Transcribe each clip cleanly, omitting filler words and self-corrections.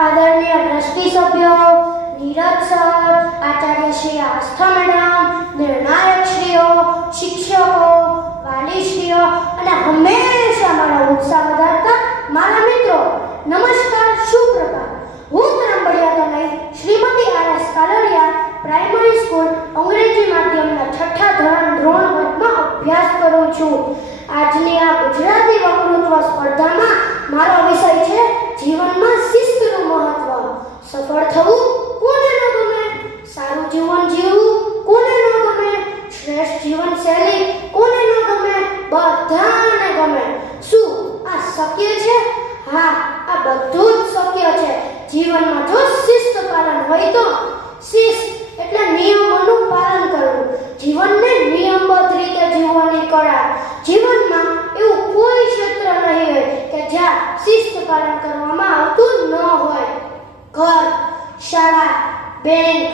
આદરણીય ટ્રસ્ટી સભ્યો, નીરજ સર, આચાર્ય શ્રી આસ્થા મેડમ, નિર્ણાયકશ્રીઓ, શિક્ષકો, વાલીશ્રીઓ અને હંમેશા મારો ઉત્સાહ વધારતા મારા મિત્રો, નમસ્કાર, સુપ્રભાત. હું ત્રંબડિયા તનય શ્રીમતી આર.એસ. કાલરિયા પ્રાઇમરી સ્કૂલ અંગ્રેજી માધ્યમના 6ઠા ધોરણ વર્ગમાં અભ્યાસ કરું છું. આજની આ ગુજરાતી વક્તૃત્વ સ્પર્ધામાં મારો વિષય છે જીવનમાં શિસ્તનું મહત્વ. સફળ થવું કોને ન ગમે? સારું જીવન જીવવું કોને ન ગમે? શ્રેષ્ઠ જીવનશૈલી કોને ન ગમે? બધાને ગમે. શું આ શક્ય છે? હા, આ બધું જ શક્ય છે જીવનમાં જો શિસ્ત પાલન હોય તો. શિસ્ત એટલે નિયમોનું પાલન કરવું, જીવનને નિયમબદ્ધ રીતે જીવવાની કળા. જીવનમાં એવું કોઈ ક્ષેત્ર નહીં હોય કે જ્યાં શિસ્ત પાલન કરવામાં આવતું ન હોય. ઘર, શાળા, બેંક,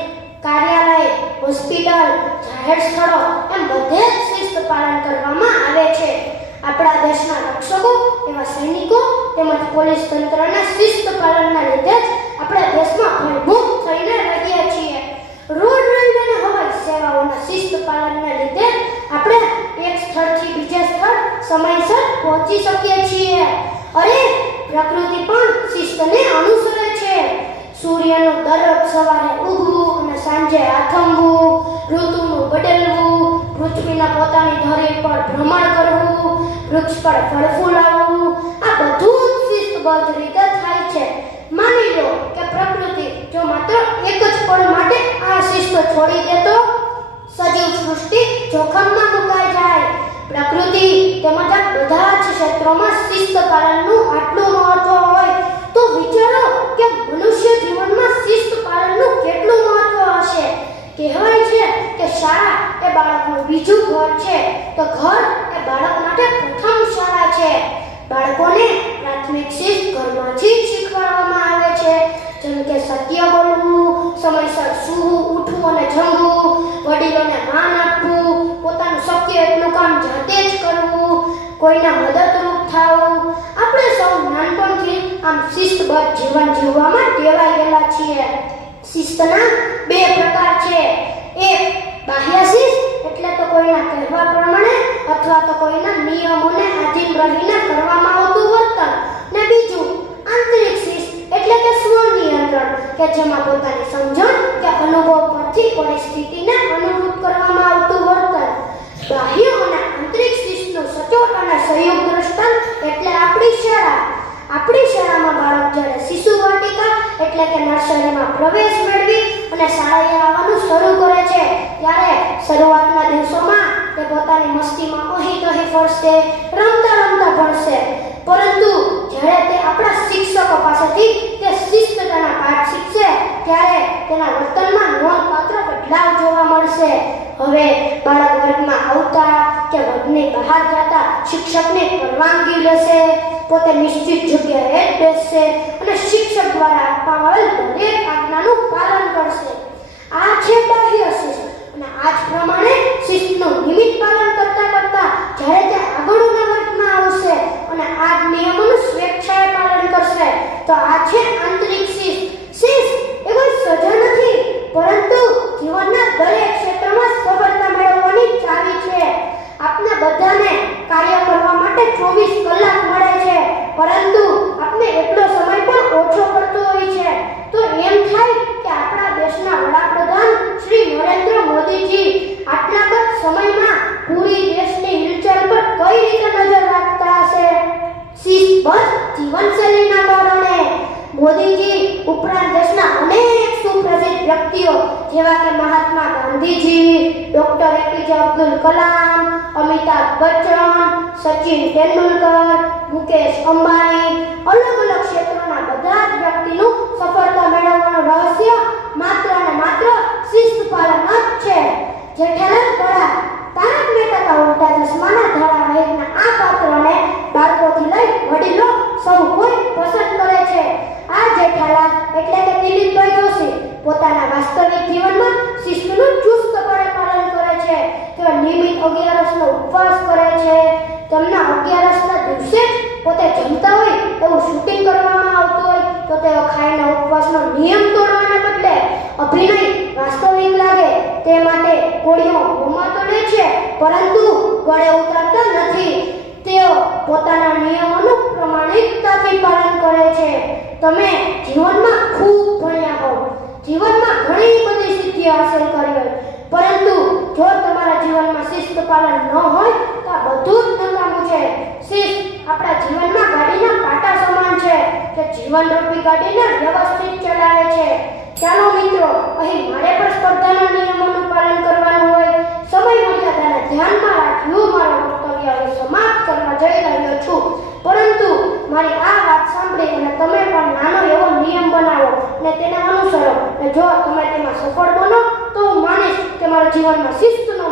કાર્યાલય, હોસ્પિટલ, જાહેર સ્થળો એમ બધે જ શિસ્ત પાલન કરવામાં આવે છે. આપણા દેશના રક્ષકો એવા સૈનિકો તેમજ પોલીસ તંત્રના શિસ્ત પાલનના લીધે જ આપણા દેશમાં ભયમુક્ત થઈને રહ્યા છીએ. રોડ, રેલવે અને હવાઈ સેવાઓના શિસ્ત પાલનના લીધે આપણે એક સ્થળથી બીજે સ્થળ સમયસર પહોંચી શકીએ છીએ. અરે, પ્રકૃતિ પણ શિસ્તને અનુસરે છે. સૂર્યનું દરરોજ સવારે ઉગવું અને સાંજે આથમવું, ઋતુનું બદલવું, પૃથ્વીના પોતાની ધરી પર ભ્રમણ કરવું, વૃક્ષ પર ફળ ફૂલ આવવું, આ બધું જ શિસ્તબદ્ધ રીતે થાય છે. માની લો કે પ્રકૃતિ જો માત્ર એક જ પળ માટે આ શિસ્ત છોડી દે તો સજીવ સૃષ્ટિ જોખમમાં મુકાઈ જાય. પ્રકૃતિ તેમજ આ બધા જ ક્ષેત્રોમાં શિસ્ત પાલનનું આટલું મહત્વ હોય તો વિચારો કે મનુષ્ય જીવનમાં શિસ્ત પાલનનું કેટલું મહત્વ હશે. કહેવાય છે કે શાળા એ બાળકનું બીજું ઘર છે, તો ઘર એ બાળક માટે પ્રથમ શાળા છે. બાળકોને પ્રાથમિક શિસ્ત ઘરમાંથી જ શીખવાડવામાં આવે છે, જેમ કે સત્ય બોલવું, સમયસર સૂવું, ઉઠવું અને જમવું, વડીલોને માન આપવું, પોતાનું શક્ય એટલું કામ જાતે જ કરવું, કોઈને મદદરૂપ થવું. આપણે સૌ નાનપણથી આમ શિસ્તબદ્ધ જીવન જીવવામાં ટેવાઈ ગયેલા છીએ. શિસ્તના બે પ્રકાર છે. એક બાહ્ય શિસ્ત એટલે તો કોઈના કહેવા પ્રમાણે અથવા તો કોઈના નિયમોને આધીન રહીને કરવામાં આવતું વર્તન, ને બીજું આંતરિક શિસ્ત એટલે કે સ્વ-નિયંત્રણ કે જેમાં પોતાની સમજણ કે અનુભવ પરથી પરિસ્થિતિને અનુરૂપ કરવામાં આવતું વર્તન. બાહ્ય અને આંતરિક શિસ્તનું સચોટ અને સંયુક્ત દ્રષ્ટાંત એટલે આપણી શાળા. આપણી શાળામાં બાળક જ્યારે શિશુ વાટિકા એટલે કે નર્સરીમાં પ્રવેશ મેળવી અને શાળાએ આવવાનું શરૂ કરે છે ત્યારે શરૂઆતના દિવસોમાં તે પોતાની મસ્તીમાં અહીં તહીં ફરશે, રમતા રમતા ભણશે. પરંતુ જ્યારે તે આપણા શિક્ષકો પાસેથી તે શિસ્તના પાઠ શીખશે ત્યારે તેના વર્તનમાં નોંધપાત્ર બદલાવ જોવા મળશે. હવે બાળક વર્ગમાં આવતા કે વર્ગની બહાર જતા શિક્ષકની પરવાનગી લેશે, પોતે નિશ્ચિત જગ્યાએ જ બેસશે અને શિક્ષક દ્વારા આપવામાં આવેલ દરેક આજ્ઞાનું પાલન કરશે. આ છે બાહ્ય શિસ્ત. અને આ જ પ્રમાણે શિસ્તનું નિયમિત પાલન કરતા કરતા જ્યારે તે આગળના વર્ગમાં આવશે અને આ જ નિયમોનું સ્વેચ્છાએ પાલન કરશે તો આ છે આંતરિક શિસ્ત. શિસ્ત એ કોઈ સજા નથી, પરંતુ જીવનના દરેક ક્ષેત્રમાં સફળતા મેળવવાની ચાવી છે. આપને બધાને કાર્ય કરવા માટે 24 કલાક મળે છે, પરંતુ આપને એટલો સમય પણ ઓછો પડતો હોય છે. તો એમ થાય કે આપણા દેશના વડાપ્રધાન શ્રી નરેન્દ્ર મોદીજી આટલા જ સમયમાં પૂરી દેશની હિલચાલ પર કઈ રીતે નજર રાખતા હશે? શિસ્તબદ્ધ જીવનશૈલીના કારણે. મોદીજી ઉપરાંત દેશના અનેક સુપ્રસિદ્ધ વ્યક્તિઓ જેવા કે મહાત્મા ગાંધીજી, ડોક્ટર એપીજે અબ્દુલ કલામ, અમિતાભ બચ્ચન, સચિન તેંડુલકર, મુકેશ અંબાણી, અલગ અલગ ક્ષેત્રોના બધા જ વ્યક્તિનું સફળતા મેળવવાનું રહસ્ય માત્ર અને માત્ર શિસ્ત પાલન જ છે. જેઠાલાલ કળા તારક મહેતા કા ઉલ્ટા ચશ્માના ધારાવાહિકના આ પાત્રને બાળકોથી લઈ વડીલો સૌ કોઈ પસંદ કરે છે. આ જેઠાલાલ એટલે કે દિલીપભાઈ જોશી પોતાના વાસ્તવિક જીવનમાં શિસ્તનું ચુસ્તપણે પાલન કરે છે. તેઓ નિયમિત 11નો ઉપવાસ કરે છે. તેમના 11ના દિવસે પોતે જમતા હોય એવું શૂટિંગ કરવામાં આવતું હોય તો તેઓ ખાઈને કોળીઓ મોંમાં તો લે છે પરંતુ ગળે ઉતારતા નથી. તેઓ પોતાના નિયમોનું પ્રમાણિકતાથી પાલન કરે છે. તમે જીવનમાં ખૂબ ભણ્યા હો, જીવનમાં ઘણી બધી સિદ્ધિ હાંસલ કરી હોય, પરંતુ જો તમારા જીવનમાં શિસ્ત પાલન ન હોય તો આ બધું જ નકામું છે. શિસ્ત આપણા જીવનમાં ગાડીના પાટા સમાન છે કે જીવનરૂપી ગાડીને વ્યવસ્થિત ચલાવે છે. ચાલો મિત્રો, અહીં મારે પણ સ્પર્ધાના નિયમોનું પાલન કરવાનું હોય. સમય મર્યાદાને ધ્યાનમાં રાખી મારો કર્તવ્ય અહીં સમાપ્ત કરવા જઈ રહ્યો છું. પરંતુ મારી આ વાત સાંભળી અને તમે પણ નાનો એવો નિયમ બનાવો અને તેને અનુસરો, અને જો તમે તેમાં સફળ બનો તો હું માનીશ કે મારા જીવનમાં શિસ્તનો